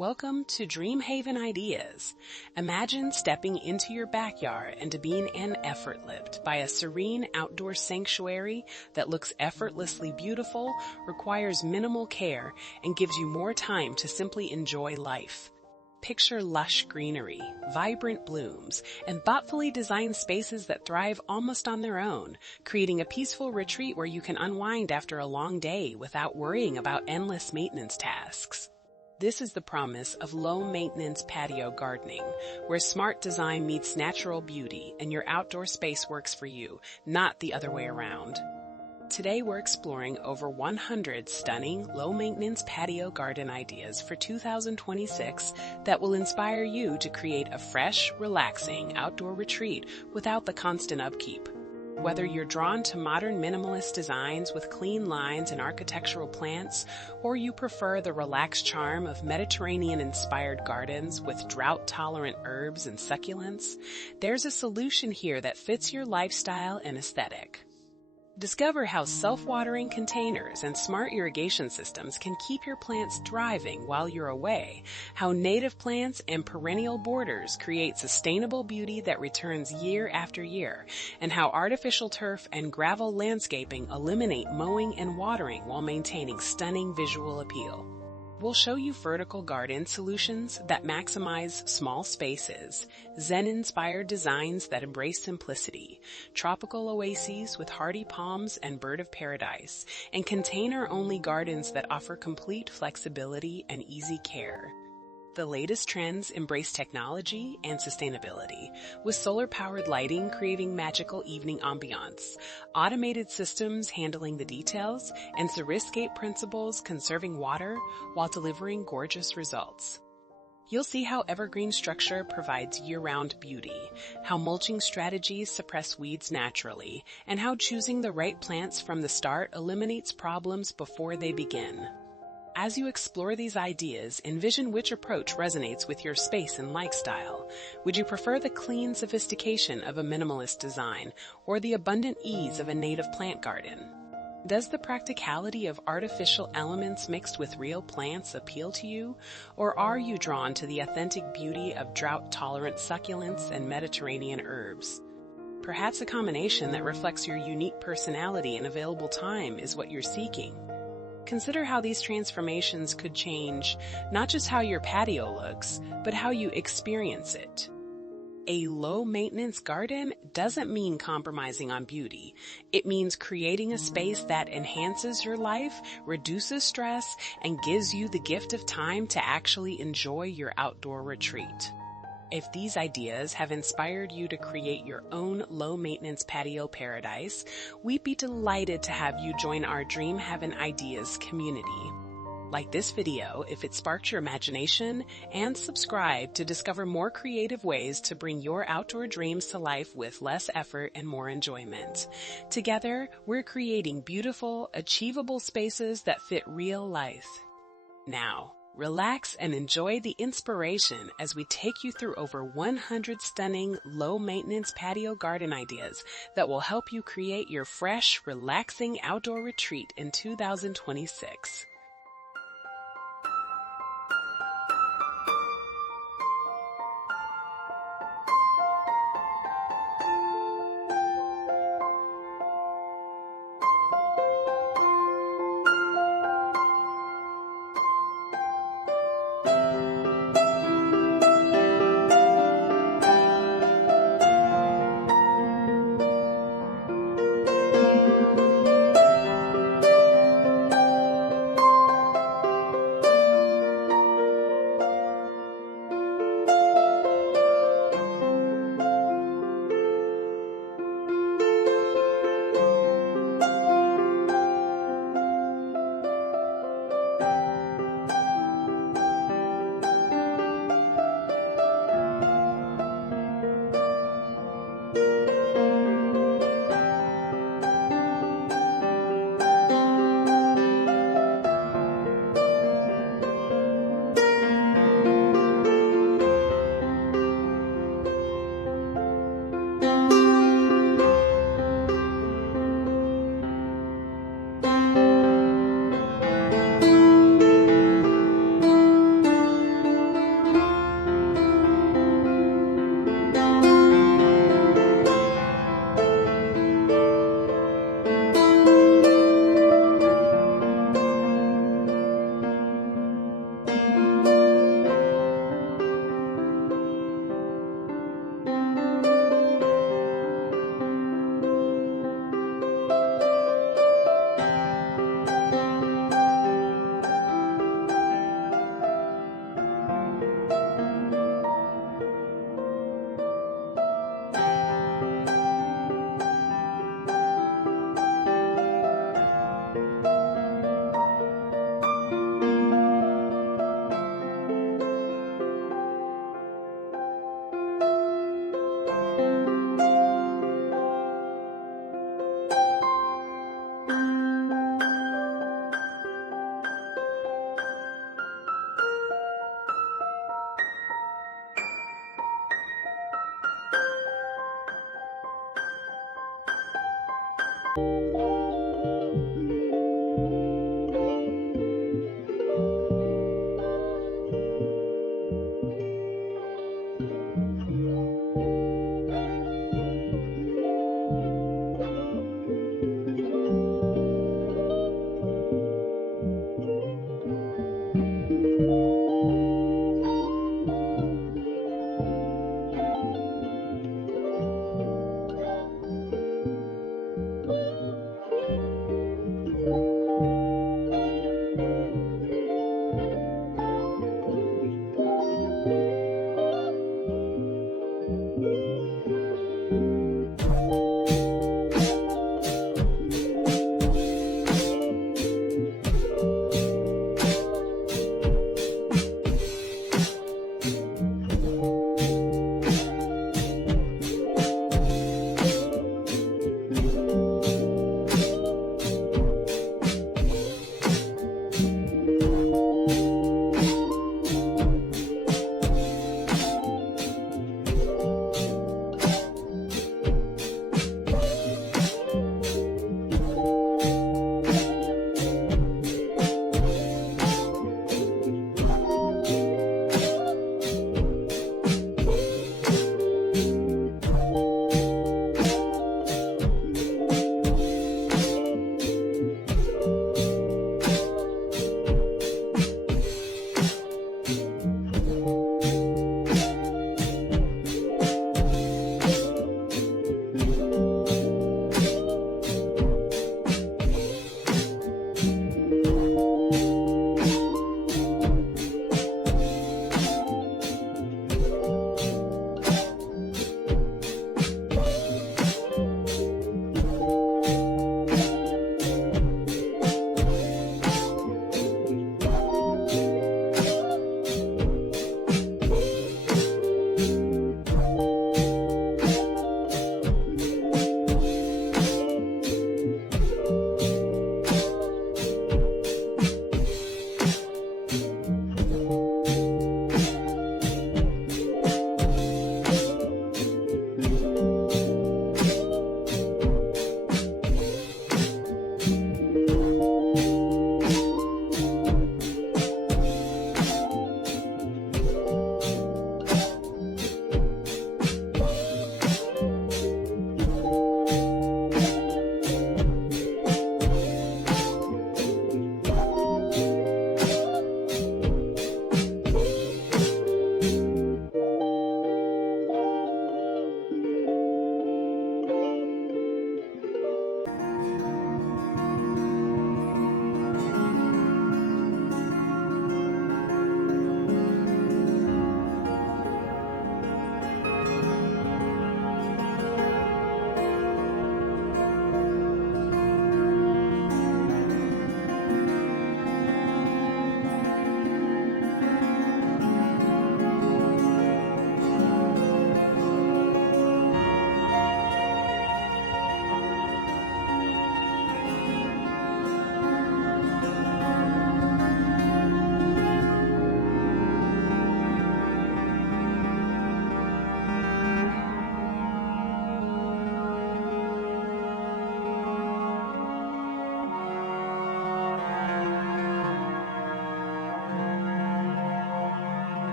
Welcome to DreamHaven Ideas. Imagine stepping into your backyard and being an effort lived by a serene outdoor sanctuary that looks effortlessly beautiful, requires minimal care, and gives you more time to simply enjoy life. Picture lush greenery, vibrant blooms, and thoughtfully designed spaces that thrive almost on their own, creating a peaceful retreat where you can unwind after a long day without worrying about endless maintenance tasks. This is the promise of low-maintenance patio gardening, where smart design meets natural beauty and your outdoor space works for you, not the other way around. Today we're exploring over 100 stunning, low-maintenance patio garden ideas for 2026 that will inspire you to create a fresh, relaxing outdoor retreat without the constant upkeep. Whether you're drawn to modern minimalist designs with clean lines and architectural plants, or you prefer the relaxed charm of Mediterranean-inspired gardens with drought-tolerant herbs and succulents, there's a solution here that fits your lifestyle and aesthetic. Discover how self-watering containers and smart irrigation systems can keep your plants thriving while you're away, how native plants and perennial borders create sustainable beauty that returns year after year, and how artificial turf and gravel landscaping eliminate mowing and watering while maintaining stunning visual appeal. We'll show you vertical garden solutions that maximize small spaces, Zen-inspired designs that embrace simplicity, tropical oases with hardy palms and bird of paradise, and container-only gardens that offer complete flexibility and easy care. The latest trends embrace technology and sustainability, with solar-powered lighting creating magical evening ambiance, automated systems handling the details, and xeriscape principles conserving water while delivering gorgeous results. You'll see how evergreen structure provides year-round beauty, how mulching strategies suppress weeds naturally, and how choosing the right plants from the start eliminates problems before they begin. As you explore these ideas, envision which approach resonates with your space and lifestyle. Would you prefer the clean sophistication of a minimalist design or the abundant ease of a native plant garden? Does the practicality of artificial elements mixed with real plants appeal to you, or are you drawn to the authentic beauty of drought-tolerant succulents and Mediterranean herbs? Perhaps a combination that reflects your unique personality and available time is what you're seeking. Consider how these transformations could change not just how your patio looks, but how you experience it. A low-maintenance garden doesn't mean compromising on beauty. It means creating a space that enhances your life, reduces stress, and gives you the gift of time to actually enjoy your outdoor retreat. If these ideas have inspired you to create your own low-maintenance patio paradise, we'd be delighted to have you join our DreamHaven Ideas community. Like this video if it sparked your imagination, and subscribe to discover more creative ways to bring your outdoor dreams to life with less effort and more enjoyment. Together, we're creating beautiful, achievable spaces that fit real life. Now, relax and enjoy the inspiration as we take you through over 100 stunning, low-maintenance patio garden ideas that will help you create your fresh, relaxing outdoor retreat in 2026.